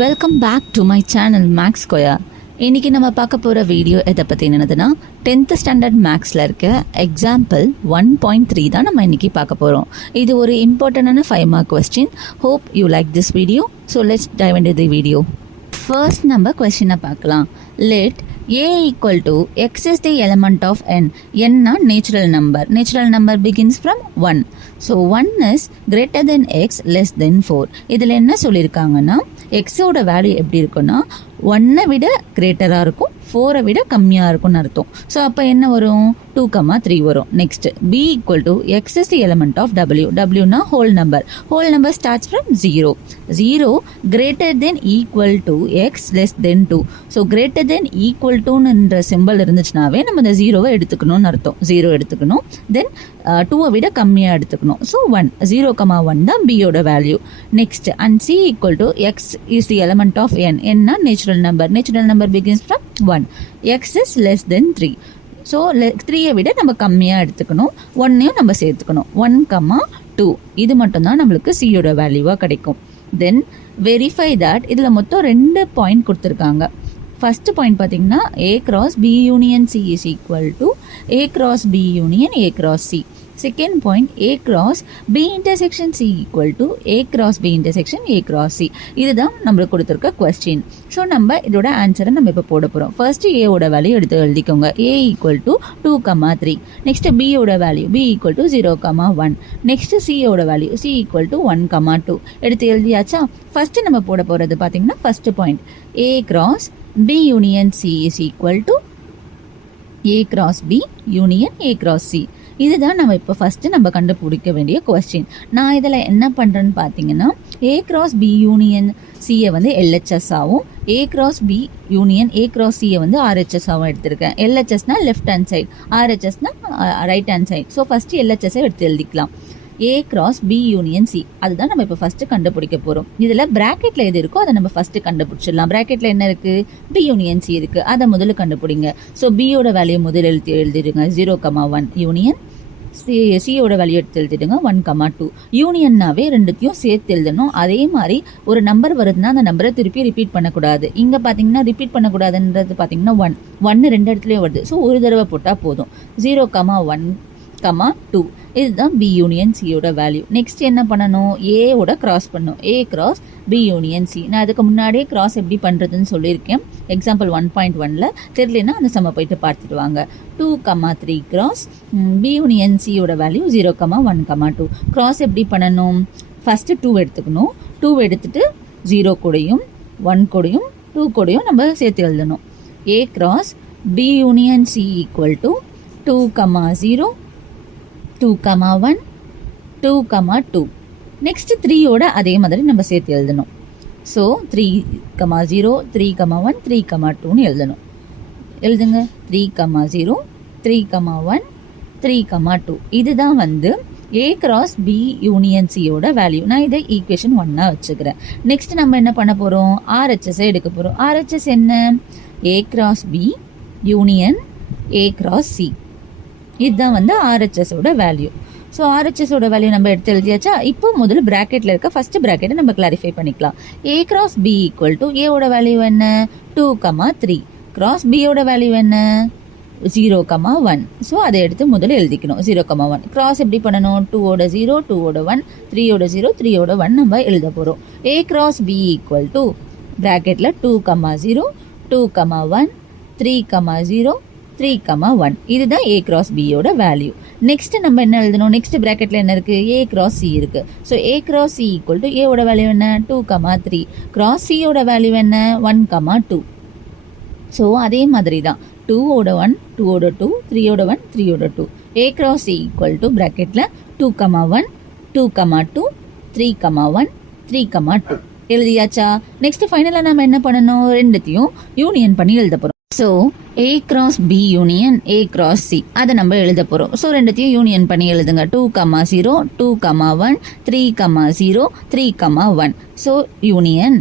Welcome back to my channel Max Square. இன்றைக்கி நம்ம பார்க்க போகிற வீடியோ எதை பற்றி என்னதுன்னா 10th ஸ்டாண்டர்ட் மேக்ஸில் இருக்க எக்ஸாம்பிள் 1.3 தான் நம்ம இன்றைக்கி பார்க்க போகிறோம். இது ஒரு இம்பார்ட்டண்டான 5 mark question. Hope you like this video. So let's dive into the video. First நம்ம கொஸ்டினை பார்க்கலாம். Let a equal to x is the element of n. n na natural number begins from 1. So 1 is greater than x less than 4. இதில் என்ன சொல்லியிருக்காங்கன்னா x ஓட value எப்படி இருக்குன்னா 1 விட கிரேட்டராக இருக்கும், 4 விட கம்மியாக இருக்கும்னு அர்த்தம். ஸோ அப்போ என்ன வரும்? 2,3 வரும். Next b equal to x is the element of w. wனா whole number starts from 0. 0 greater than equal to x less than 2. So greater than equal toன்ற சிம்பிள் இருந்துச்சுனாவே நம்ம இந்த 0வை எடுத்துக்கணும்னு அர்த்தம். 0 எடுத்துக்கணும், தென் 2வை விட கம்மியாக எடுத்துக்கணும். ஸோ 1, 0,1 தான் b யோட value. Next and c equal to x is the element of n. n natural number begins from 1. x is less than 3. So 3யை விட நம்ம கம்மியாக எடுத்துக்கணும், 1ஐயும் நம்ம சேர்த்துக்கணும். 1,2 இது மட்டும்தான் நம்மளுக்கு சியோட வேல்யூவாக கிடைக்கும். தென் வெரிஃபை தட். இதில் மொத்தம் 2 பாயிண்ட் கொடுத்துருக்காங்க. ஃபர்ஸ்ட் பாயிண்ட் பார்த்தீங்கன்னா a cross b union c is equal to a cross b union a cross c. Second point a cross b intersection c equal to a cross b intersection a cross c. இதுதான் நம்மளுக்கு கொடுத்துருக்க question. So நம்ம இதோட ஆன்சரை நம்ம இப்போ போட போகிறோம். ஃபர்ஸ்ட் a ஓட வேல்யூ எடுத்து எழுதிக்கோங்க. a equal to 2,3. Next b ஓட value b equal to 0,1. Next c ஓட வேல்யூ c equal to 1,2 எடுத்து எழுதியாச்சா? ஃபர்ஸ்ட் நம்ம போட போகிறது பார்த்தீங்கன்னா first point a cross b union c is equal to a cross b union a cross c. இதுதான் நம்ம இப்போ ஃபஸ்ட்டு நம்ம கண்டுபிடிக்க வேண்டிய கொஸ்டின். நான் இதில் என்ன பண்ணுறேன்னு பார்த்தீங்கன்னா a cross b union c-யை வந்து LHS ஆகும், a cross b union a cross c-யை வந்து RHS ஆகும் எடுத்திருக்கேன். LHSனா லெஃப்ட் ஹேண்ட் சைட், RHSனா right hand side. So first LHS-ஐ எடுத்து எழுதிக்கலாம். a cross b union c அதுதான் நம்ம இப்போ ஃபஸ்ட்டு கண்டுபிடிக்க போகிறோம். இதில் ப்ராக்கெட்டில் எது இருக்கோ அதை நம்ம ஃபஸ்ட்டு கண்டுபிடிச்சிடலாம். ப்ராக்கெட்டில் என்ன இருக்குது? b union c இருக்குது, அதை முதல்ல கண்டுபிடிங்க. ஸோ b-யோட வேல்யூ முதல்ல எழுதிடுங்க 0,1 யூனியன், சியோட வேல்யூ எடுத்து எழுதிடுங்க 1,2. யூனியன்னாவே ரெண்டுத்தையும் சேர்த்து எழுதணும். அதே மாதிரி ஒரு நம்பர் வருதுன்னா அந்த நம்பரை திருப்பி ரிப்பீட் பண்ணக்கூடாது. இங்கே பார்த்தீங்கன்னா ரிப்பீட் பண்ணக்கூடாதுன்றது பார்த்தீங்கன்னா 1 ரெண்டு இடத்துலையும் வருது. ஸோ ஒரு தடவை போட்டால் போதும். 0,1,2 இதுதான் b யூனியன் சியோட வேல்யூ. நெக்ஸ்ட் என்ன பண்ணணும்? ஏவோட கிராஸ் பண்ணணும். a cross b union c. நான் அதுக்கு முன்னாடியே கிராஸ் எப்படி பண்ணுறதுன்னு சொல்லியிருக்கேன் எக்ஸாம்பிள் 1.1ல். தெரியலனா அந்த சம்ம போயிட்டு பார்த்துட்டு வாங்க. 2,3 கிராஸ் b யூனியன் சியோட வேல்யூ 0,1,2. கிராஸ் எப்படி பண்ணணும்? ஃபஸ்ட்டு 2 எடுத்துக்கணும். 2 எடுத்துட்டு 0 கூடையும் 1 கூடையும் 2 கூடையும் நம்ம சேர்த்து எழுதணும். a cross b union c equal to 2,0 2,1 2,2. Next 3யோட அதே மாதிரி நம்ம சேர்த்து எழுதணும். ஸோ 3,0 3,1 3,2ன்னு எழுதணும். எழுதுங்க 3,0 3,1 3,2. இதுதான் வந்து a cross b யூனியன் சியோட வேல்யூ. நான் இதை ஈக்குவேஷன் 1 வச்சுக்கிறேன். நெக்ஸ்ட் நம்ம என்ன பண்ண போகிறோம்? RHS எடுக்க போகிறோம். RHS என்ன? a cross b union a cross c. இதுதான் வந்து RHS-ஓட வேல்யூ. ஸோ RHS-ஓட வேல்யூ நம்ம எடுத்து எழுதியாச்சா? இப்போ முதல்ல ப்ராக்கெட்டில் இருக்க ஃபஸ்ட்டு ப்ராக்கெட்டை நம்ம கிளாரிஃபை பண்ணிக்கலாம். a cross b equal to a-ஓட வேல்யூ என்ன? 2,3. கிராஸ் b-யோட வேல்யூ என்ன? 0,1. ஸோ அதை எடுத்து முதல்ல எழுதிக்கணும். 0,1. கிராஸ் எப்படி பண்ணணும்? 2ஓட 0 2ஓட 1 3ஓட 0 3ஓட 1 நம்ம எழுத போகிறோம். a cross b equal to ப்ராக்கெட்டில் 2,0 2,1 3,0 3,1. இதுதான் a cross b யோட வேல்யூ. நெக்ஸ்ட் நம்ம என்ன எழுதணும்? நெக்ஸ்ட் ப்ராக்கெட்டில் என்ன இருக்குது? a cross c இருக்குது. So a cross c equal to a-ஓட வேல்யூ என்ன? 2,3. கிராஸ் c-யோட வேல்யூ என்ன? 1,2. ஸோ அதே மாதிரி தான் 2ஓட 1 2ஓட 2 3ஓட 1 3ஓட 2. a cross c equal to ப்ராக்கெட்டில் 2,1 2,2 3,1 3,2 எழுதியாச்சா? நெக்ஸ்ட் ஃபைனலாக நம்ம என்ன பண்ணணும்? ரெண்டுத்தையும் யூனியன் பண்ணி எழுத போகிறோம். So a cross b union a cross c அதை நம்ம எழுத போகிறோம். ஸோ ரெண்டுத்தையும் யூனியன் பண்ணி எழுதுங்க. 2,0 2,1 3,0 3,1. ஸோ யூனியன்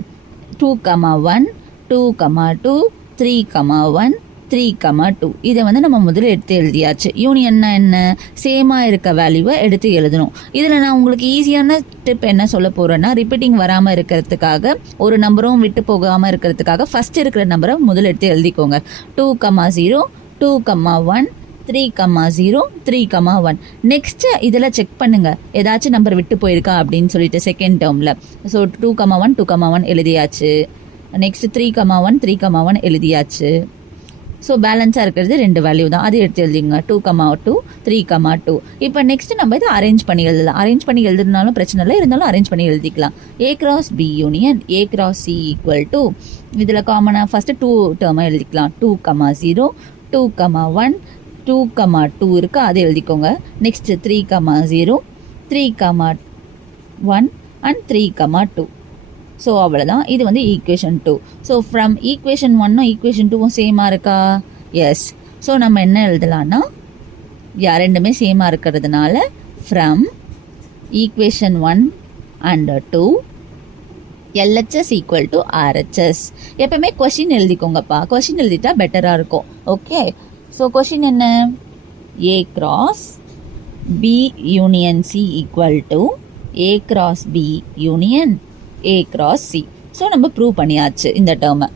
2,1 2,2 3,1 3, 2 இதை வந்து நம்ம முதல்ல எடுத்து எழுதியாச்சு. யூனியன்னா என்ன, சேமாக இருக்க வேல்யூவை எடுத்து எழுதணும். இதில் நான் உங்களுக்கு ஈஸியான டிப் என்ன சொல்ல போகிறேன்னா, ரிப்பீட்டிங் வராமல் இருக்கிறதுக்காக, ஒரு நம்பரும் விட்டு போகாமல் இருக்கிறதுக்காக ஃபஸ்ட் இருக்கிற நம்பரை முதல்ல எடுத்து எழுதிக்கோங்க. 2, 0, 2, 1, 3, 0, 3, 1. நெக்ஸ்ட் இதில் செக் பண்ணுங்க ஏதாச்சும் நம்பர் விட்டு போயிருக்கா அப்படின்னு சொல்லிட்டு செகண்ட் டேர்மில். ஸோ 2, 1, 2, 1 எழுதியாச்சு. நெக்ஸ்ட் 3, 1, 3, 1 எழுதியாச்சு. ஸோ பேலன்ஸாக இருக்கிறது 2 வேல்யூ தான், அது எடுத்து எழுதிங்க. 2, 2, 3, 2. இப்போ நெக்ஸ்ட் நம்ம இதை அரேஞ்ச் பண்ணி எழுதலாம். அரேஞ்ச் பண்ணி எழுதுனாலும் பிரச்சனை இல்லை, இருந்தாலும் அரேஞ்ச் பண்ணி எழுதிக்கலாம். A cross B union A cross C equal to, இதில் காமனாக ஃபஸ்ட்டு 2 டேர்மாக எழுதிக்கலாம். 2, 0, 2, 1, 2, 2 இருக்குது, அதை எழுதிக்கோங்க. Next 3, 0, 3, 1 and 3, 2. ஸோ அவ்வளோதான். இது வந்து equation 2. So from equation 1 equation 2 சேமாக இருக்கா? எஸ். ஸோ நம்ம என்ன எழுதலான்னா, ரெண்டுமே சேமாக இருக்கிறதுனால from equation 1 and 2 LHS equal to RHS. எப்பவுமே கொஷின் எழுதிக்கோங்கப்பா, கொஷின் எழுதிட்டா பெட்டராக இருக்கும். ஓகே, ஸோ கொஷின் என்ன? A cross B union C equal to A cross B union A cross C. So நம்ம ப்ரூவ் பண்ணியாச்சு இந்த டேர்மை.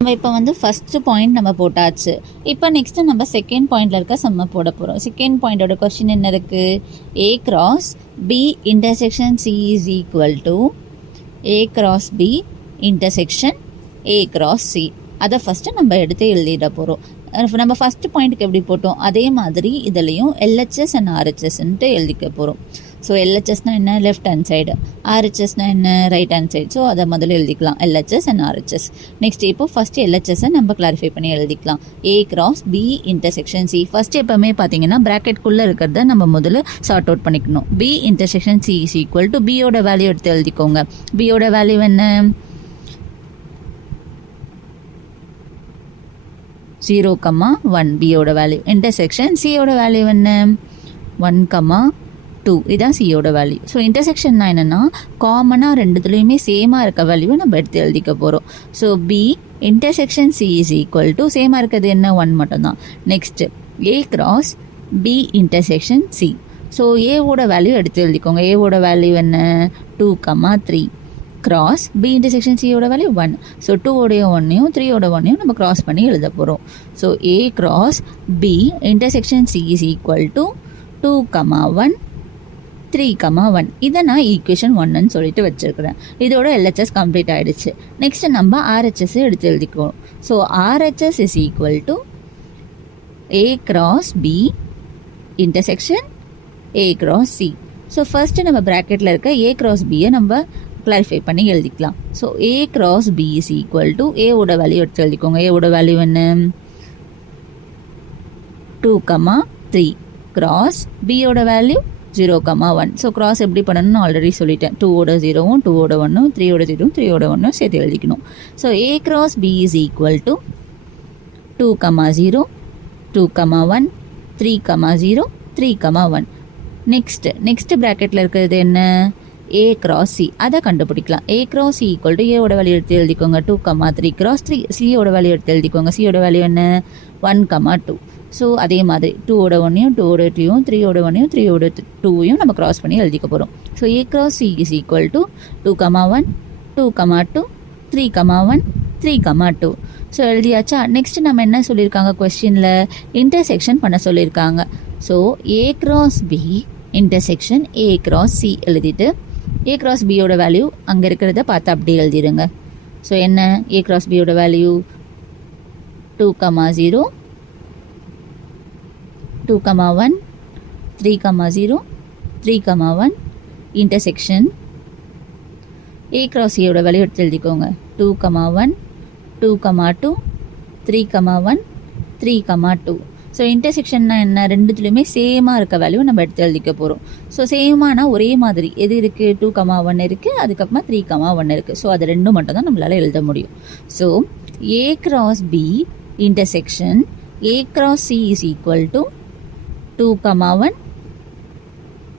நம்ம இப்போ வந்து ஃபஸ்ட்டு பாயிண்ட் நம்ம போட்டாச்சு. இப்போ நெக்ஸ்ட்டு நம்ம செகண்ட் பாயிண்டில் இருக்க சம்ம போட போகிறோம். செகண்ட் பாயிண்டோட கொஸ்டின் என்ன இருக்குது? A cross B intersection C is equal to A cross B intersection A cross C. அதை ஃபஸ்ட்டு நம்ம எடுத்து எழுதிட போகிறோம். நம்ம ஃபஸ்ட்டு பாயிண்ட்டுக்கு எப்படி போட்டோம் அதே மாதிரி இதுலேயும் LHS அண்ட் RHSன்ட்டு எழுதிக்க போகிறோம். ஸோ LHSனால் என்ன? Left hand side. RHSனால் என்ன? Right hand side. ஸோ அதை முதல்ல எழுதிக்கலாம், LHS அண்ட் RHS. நெக்ஸ்ட் இப்போ ஃபஸ்ட்டு LHSஸை நம்ம கிளாரிஃபை பண்ணி எழுதிக்கலாம். A cross B intersection C. First எப்போவுமே பார்த்தீங்கன்னா ப்ராக்கெட்குள்ளே இருக்கிறத நம்ம முதல்ல சார்ட் அவுட் பண்ணிக்கணும். B intersection C is equal to பியோட வேல்யூ எடுத்து எழுதிக்கோங்க. பியோட வேல்யூ என்ன? 0, 1 பியோட வேல்யூ. இன்டர்செக்ஷன் சியோட வேல்யூ என்ன? 1, 2. இதான் சியோட வேல்யூ. ஸோ இன்டர்செக்ஷன்னா என்னென்னா, காமனாக ரெண்டுத்துலேயுமே சேமாக இருக்க வேல்யூவை நம்ம எடுத்து எழுதிக்க போகிறோம். So B intersection C is equal to, சேமாக இருக்கிறது என்ன? 1 மட்டும்தான். Next A cross B intersection C. So ஏவோட வேல்யூ எடுத்து எழுதிக்கோங்க. ஏவோட வேல்யூ என்ன? 2, 3 கிராஸ் பி இன்டர்செக்ஷன் சியோட வேல்யூ 1. ஸோ 2ஓடைய 1ஐயும் 3ஓட 1ஐயும் நம்ம கிராஸ் பண்ணி எழுத போகிறோம். So A cross B intersection C is equal to 2, 1, 3, 1. இதை நான் ஈக்குவேஷன் 1ன்னு சொல்லிட்டு வச்சுருக்கிறேன். இதோட LHS கம்ப்ளீட் ஆகிடுச்சு. நெக்ஸ்ட் நம்ம RHS எடுத்து எழுதிக்குவோம். So RHS is equal to A cross B intersection A cross C. So first நம்ம ப்ராக்கெட்டில் இருக்க A cross Bயை நம்ம கிளாரிஃபை பண்ணி எழுதிக்கலாம். So A cross B is equal to, ஏவோட வேல்யூ எடுத்து எழுதிக்கோங்க. ஏவோட வேல்யூ என்ன? 2, 3 கிராஸ் பியோட வேல்யூ 0, 1. ஸோ கிராஸ் எப்படி பண்ணணும்னு ஆல்ரெடி சொல்லிட்டேன். 2ஓட 0வும் 2ஓட 1ம் 3ஓட 0வும் 3ஓட 1ம் சேர்த்து எழுதிக்கணும். So A cross B is equal to 2, 0, 2, 1, 3, 0, 3, 1. Next ப்ராக்கெட்டில் இருக்கிறது என்ன? A cross C. அதை கண்டுபிடிக்கலாம். A cross C equal to ஏவோட வேல்யூ எடுத்து எழுதிக்கோங்க. 2, 3 கிராஸ் 3 சியோட வேல்யூ எடுத்து எழுதிக்கோங்க. சியோட வேல்யூ என்ன? 1, 2. ஸோ அதே மாதிரி 2ஓட 1ஐயும் 2ஓட 2யும் 3ஓட 1ஐயும் 3ஓட 2ஐயும் நம்ம கிராஸ் பண்ணி எழுதிக்க போகிறோம். So A cross C is equal to 2, 1, 2, 2, 3, 1, 3, 2. So எழுதியாச்சா? நெக்ஸ்ட் நம்ம என்ன சொல்லியிருக்காங்க கொஸ்டினில்? இன்டர்செக்ஷன் பண்ண சொல்லியிருக்காங்க. So A cross B intersection A cross C எழுதிட்டு A cross Bயோட வேல்யூ அங்கே இருக்கிறத பார்த்து அப்படியே எழுதிடுங்க. ஸோ என்ன? A cross Bயோட வேல்யூ 2, 0, 2, 1, 3, 0, 3, 1 இன்டர்செக்ஷன் A cross Cயோட வேல்யூ எடுத்து எழுதிக்கோங்க. 2, 1, 2, 2, 3, 1, 3, 2. ஸோ இன்டர்செக்ஷன்னா என்ன? ரெண்டுத்துலேயுமே சேமாக இருக்க வேல்யூ நம்ம எடுத்து எழுதிக்க போகிறோம். ஸோ சேமானா ஒரே மாதிரி எது இருக்குது? 2, 1 இருக்குது, அதுக்கப்புறமா 3, 1 இருக்குது. ஸோ அது ரெண்டும் மட்டும் தான் நம்மளால் எழுத முடியும். So A cross B intersection A cross C is equal to 2, 1,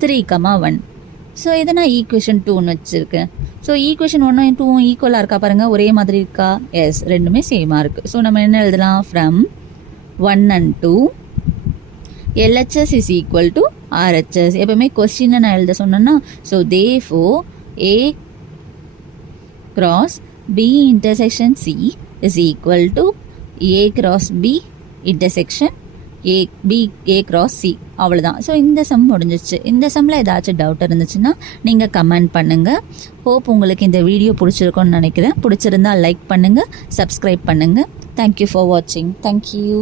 3, 1. So இதை நான் ஈக்குவேஷன் 2ன்னு வச்சுருக்கேன். ஸோ ஈக்குவேஷன் 1ம் 2ம் ஈக்குவலாக இருக்கா பாருங்கள், ஒரே மாதிரி இருக்கா? எஸ், ரெண்டுமே சேமாக இருக்குது. ஸோ நம்ம என்ன எழுதலாம்? From 1 and 2 LHS is equal to RHS. எப்பவுமே கொஸ்டினை நான் எழுத சொன்னேன்னா so therefore A cross B intersection C is equal to A cross B intersection A cross C. அவ்வளோதான். ஸோ இந்த சம் முடிஞ்சிச்சு. இந்த சம்மில் ஏதாச்சும் டவுட் இருந்துச்சுன்னா நீங்கள் கமெண்ட் பண்ணுங்கள். ஹோப் உங்களுக்கு இந்த வீடியோ பிடிச்சிருக்கோன்னு நினைக்கிறேன். பிடிச்சிருந்தா லைக் பண்ணுங்கள், சப்ஸ்கிரைப் பண்ணுங்கள். தேங்க்யூ ஃபார் வாட்சிங். தேங்க்யூ.